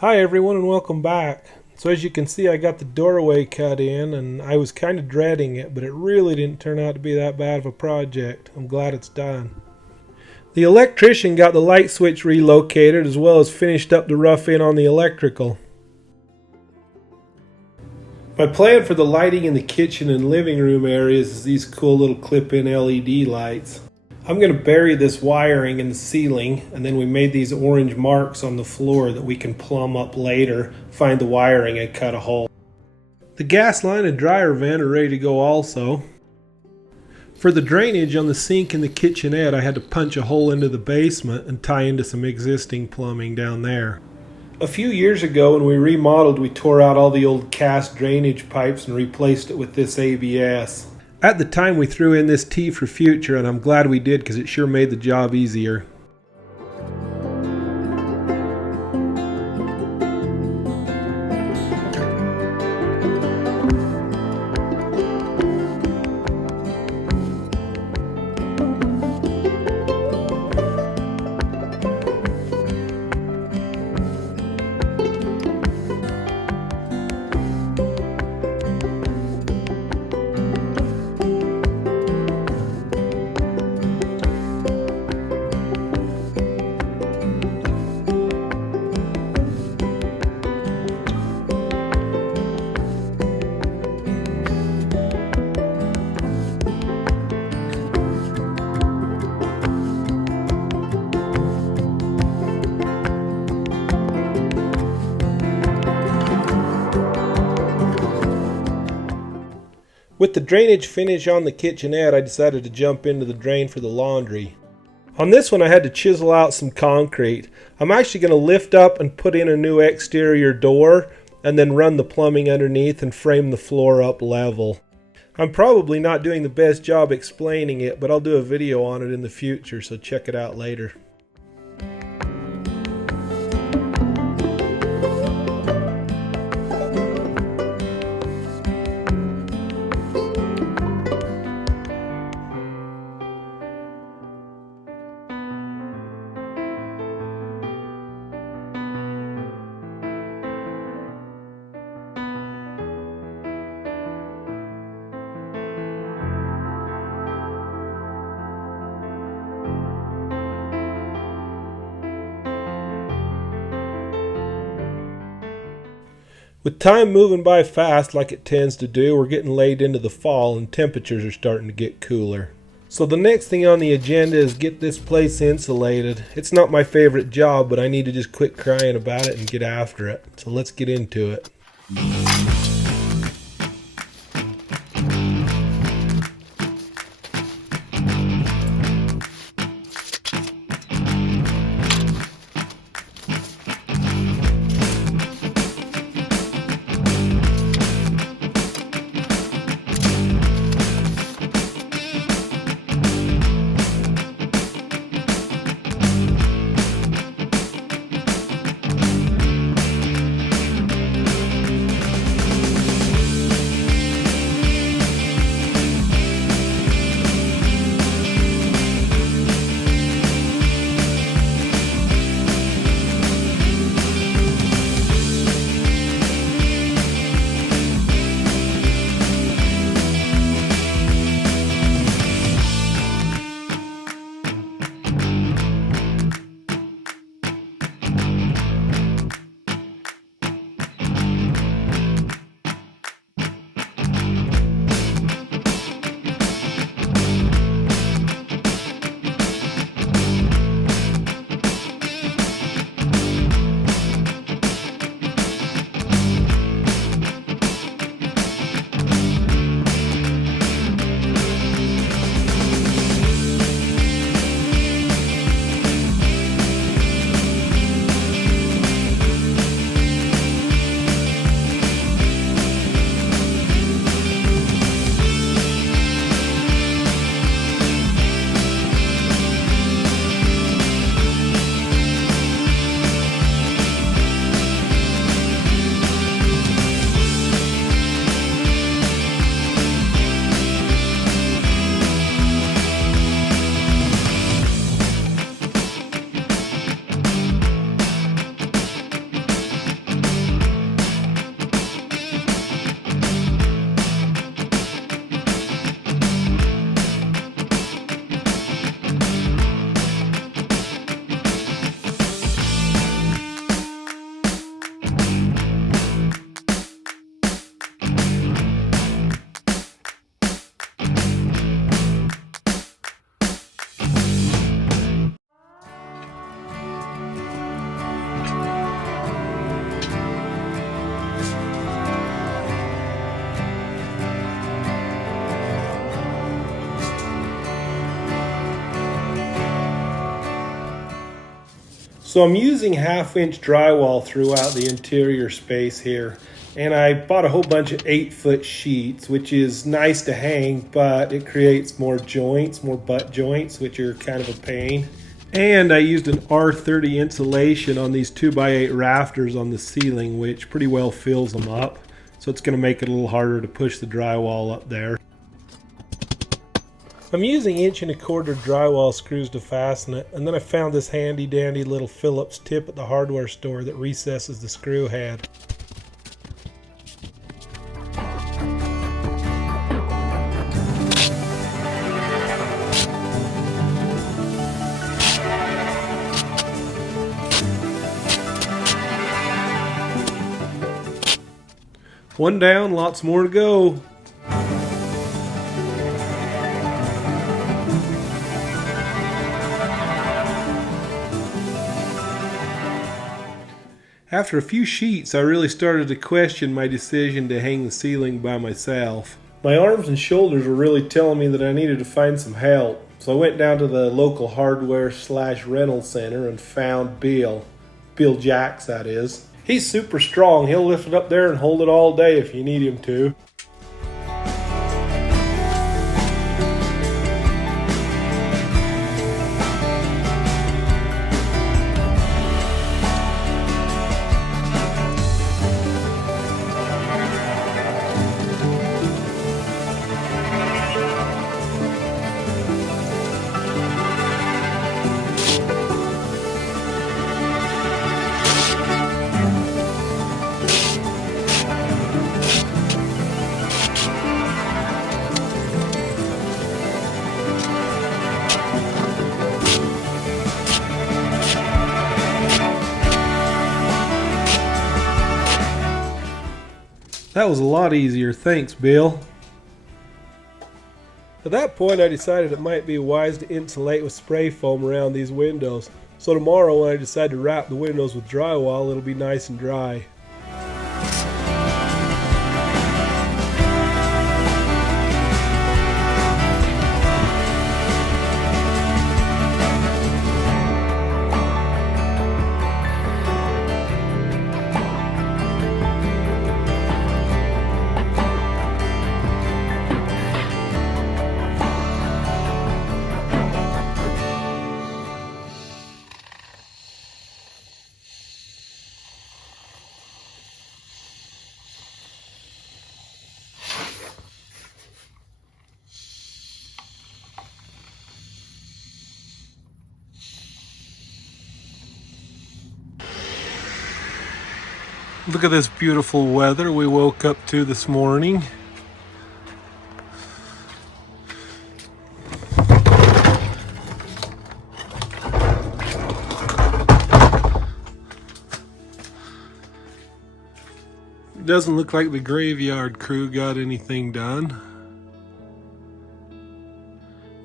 Hi everyone and welcome back. So as you can see, I got the doorway cut in and I was kind of dreading it, but it really didn't turn out to be that bad of a project. I'm glad it's done. The electrician got the light switch relocated as well as finished up the rough in on the electrical. My plan for the lighting in the kitchen and living room areas is these cool little clip-in LED lights. I'm going to bury this wiring in the ceiling, and then we made these orange marks on the floor that we can plumb up later, find the wiring and cut a hole. The gas line and dryer vent are ready to go also. For the drainage on the sink in the kitchenette, I had to punch a hole into the basement and tie into some existing plumbing down there. A few years ago when we remodeled, we tore out all the old cast drainage pipes and replaced it with this ABS. At the time we threw in this T for future, and I'm glad we did because it sure made the job easier. With the drainage finish on the kitchenette, I decided to jump into the drain for the laundry. On this one I had to chisel out some concrete. I'm actually going to lift up and put in a new exterior door and then run the plumbing underneath and frame the floor up level. I'm probably not doing the best job explaining it, but I'll do a video on it in the future, so check it out later. With time moving by fast like it tends to do, we're getting late into the fall and temperatures are starting to get cooler. So the next thing on the agenda is get this place insulated. It's not my favorite job, but I need to just quit crying about it and get after it. So let's get into it. So I'm using 1/2-inch drywall throughout the interior space here. And I bought a whole bunch of 8-foot sheets, which is nice to hang, but it creates more joints, more butt joints, which are kind of a pain. And I used an R30 insulation on these 2x8 rafters on the ceiling, which pretty well fills them up. So it's going to make it a little harder to push the drywall up there. I'm using 1¼ inch drywall screws to fasten it, and then I found this handy dandy little Phillips tip at the hardware store that recesses the screw head. One down, lots more to go. After a few sheets, I really started to question my decision to hang the ceiling by myself. My arms and shoulders were really telling me that I needed to find some help. So I went down to the local hardware/rental center and found Bill Jacks, that is. He's super strong. He'll lift it up there and hold it all day if you need him to. That was a lot easier, thanks Bill. At that point I decided it might be wise to insulate with spray foam around these windows. So tomorrow when I decide to wrap the windows with drywall, it'll be nice and dry. Look at this beautiful weather we woke up to this morning. It doesn't look like the graveyard crew got anything done.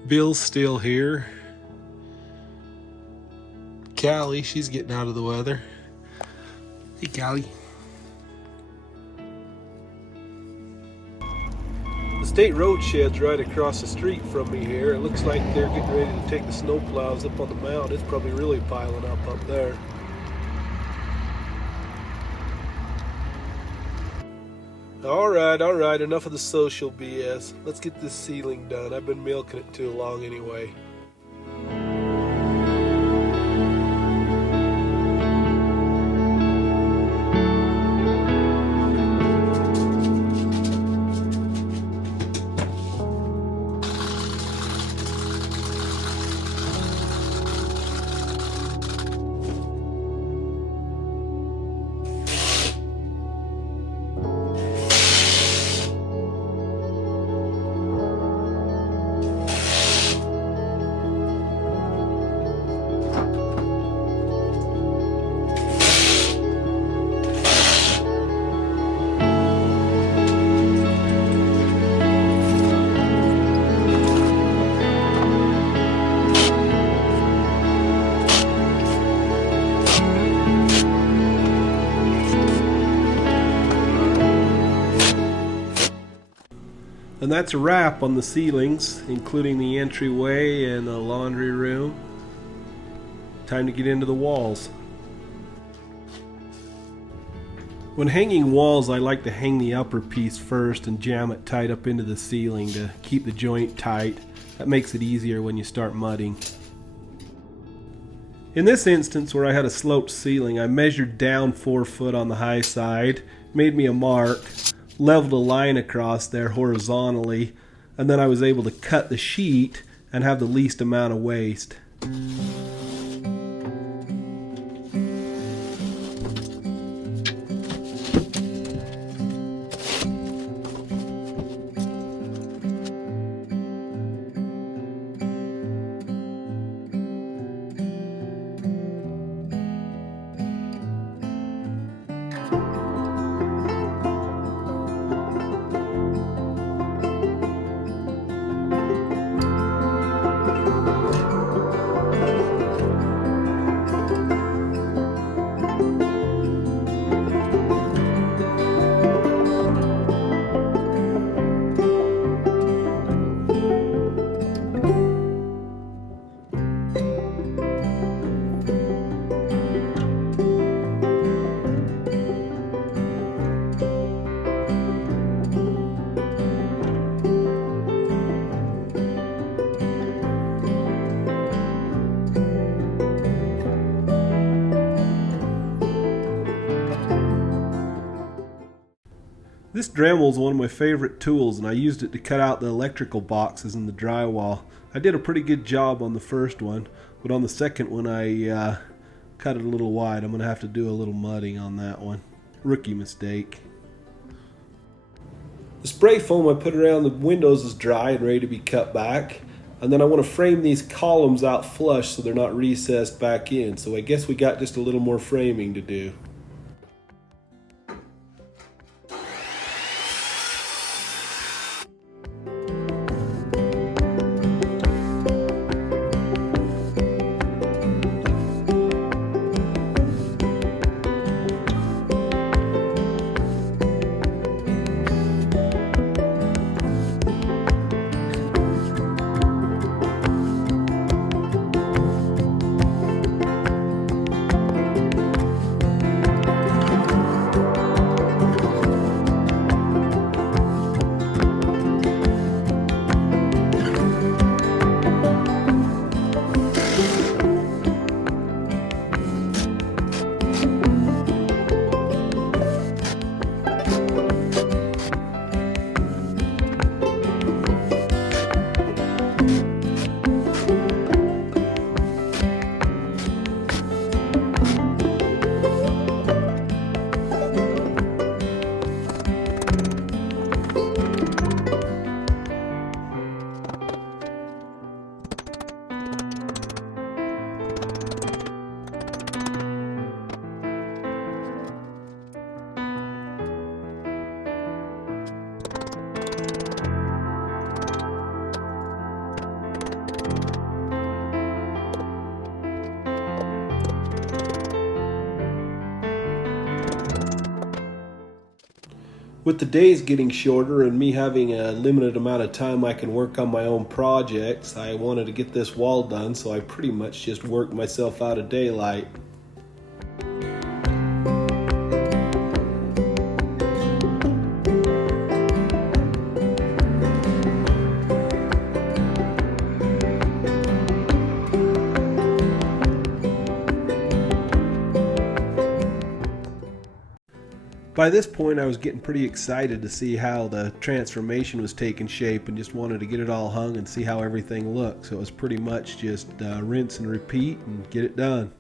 Bill's still here. Callie, she's getting out of the weather. Hey, Callie. The state road shed's right across the street from me here. It looks like they're getting ready to take the snow plows up on the mound. It's probably really piling up there. All right, enough of the social BS. Let's get this ceiling done. I've been milking it too long anyway. And that's a wrap on the ceilings, including the entryway and the laundry room. Time to get into the walls. When hanging walls, I like to hang the upper piece first and jam it tight up into the ceiling to keep the joint tight. That makes it easier when you start mudding. In this instance, where I had a sloped ceiling, I measured down 4 foot on the high side, made me a mark, leveled a line across there horizontally, and then I was able to cut the sheet and have the least amount of waste. This Dremel is one of my favorite tools, and I used it to cut out the electrical boxes in the drywall. I did a pretty good job on the first one, but on the second one I cut it a little wide. I'm going to have to do a little mudding on that one. Rookie mistake. The spray foam I put around the windows is dry and ready to be cut back. And then I want to frame these columns out flush so they're not recessed back in. So I guess we got just a little more framing to do. With the days getting shorter and me having a limited amount of time I can work on my own projects, I wanted to get this wall done, so I pretty much just worked myself out of daylight. By this point I was getting pretty excited to see how the transformation was taking shape and just wanted to get it all hung and see how everything looked. So it was pretty much just rinse and repeat and get it done.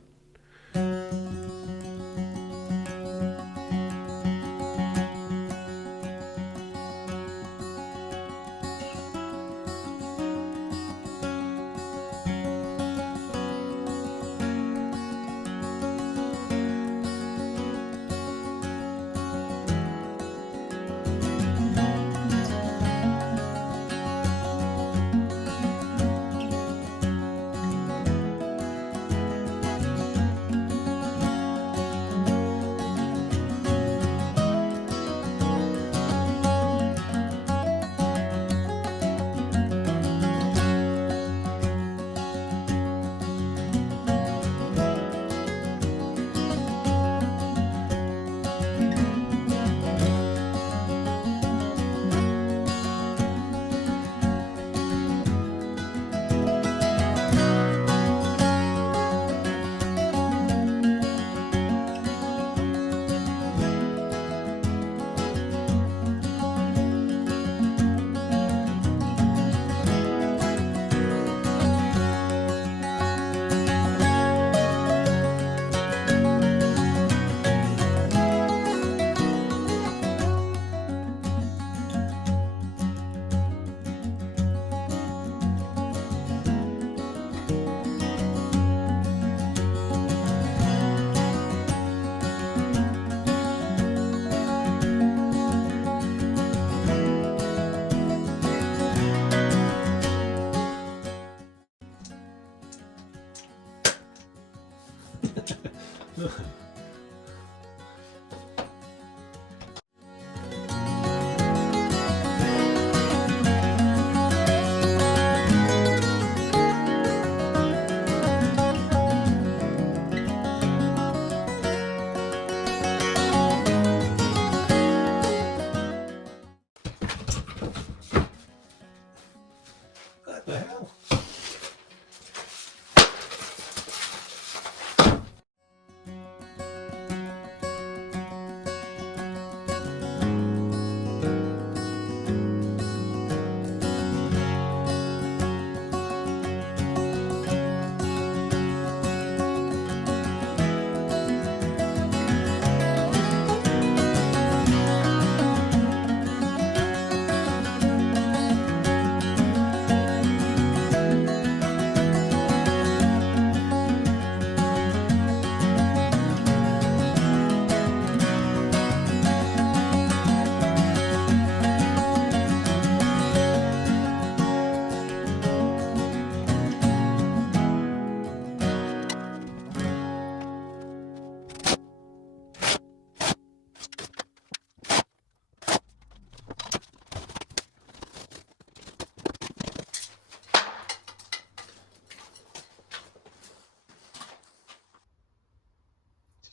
What the hell?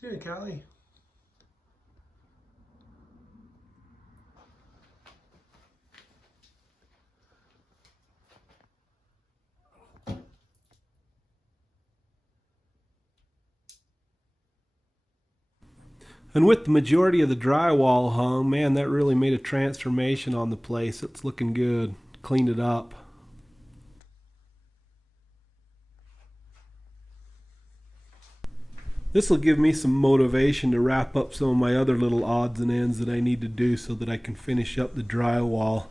What you doing, Callie? And with the majority of the drywall hung, man, that really made a transformation on the place. It's looking good. Cleaned it up. This will give me some motivation to wrap up some of my other little odds and ends that I need to do so that I can finish up the drywall.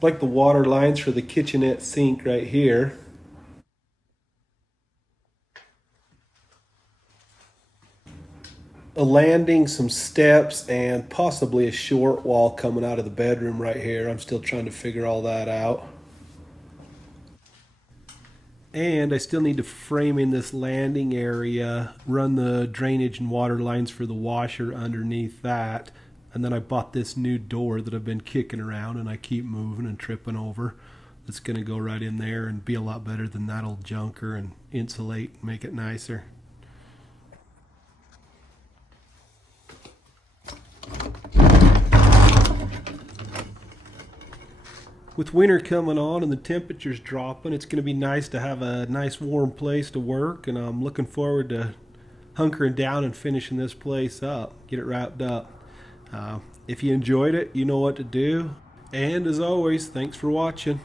Like the water lines for the kitchenette sink right here. A landing, some steps, and possibly a short wall coming out of the bedroom right here. I'm still trying to figure all that out. And I still need to frame in this landing area, run the drainage and water lines for the washer underneath that. And then I bought this new door that I've been kicking around and I keep moving and tripping over. It's going to go right in there and be a lot better than that old junker and insulate and make it nicer. With winter coming on and the temperatures dropping, it's going to be nice to have a nice warm place to work, and I'm looking forward to hunkering down and finishing this place up, get it wrapped up. If you enjoyed it, you know what to do. And as always, thanks for watching.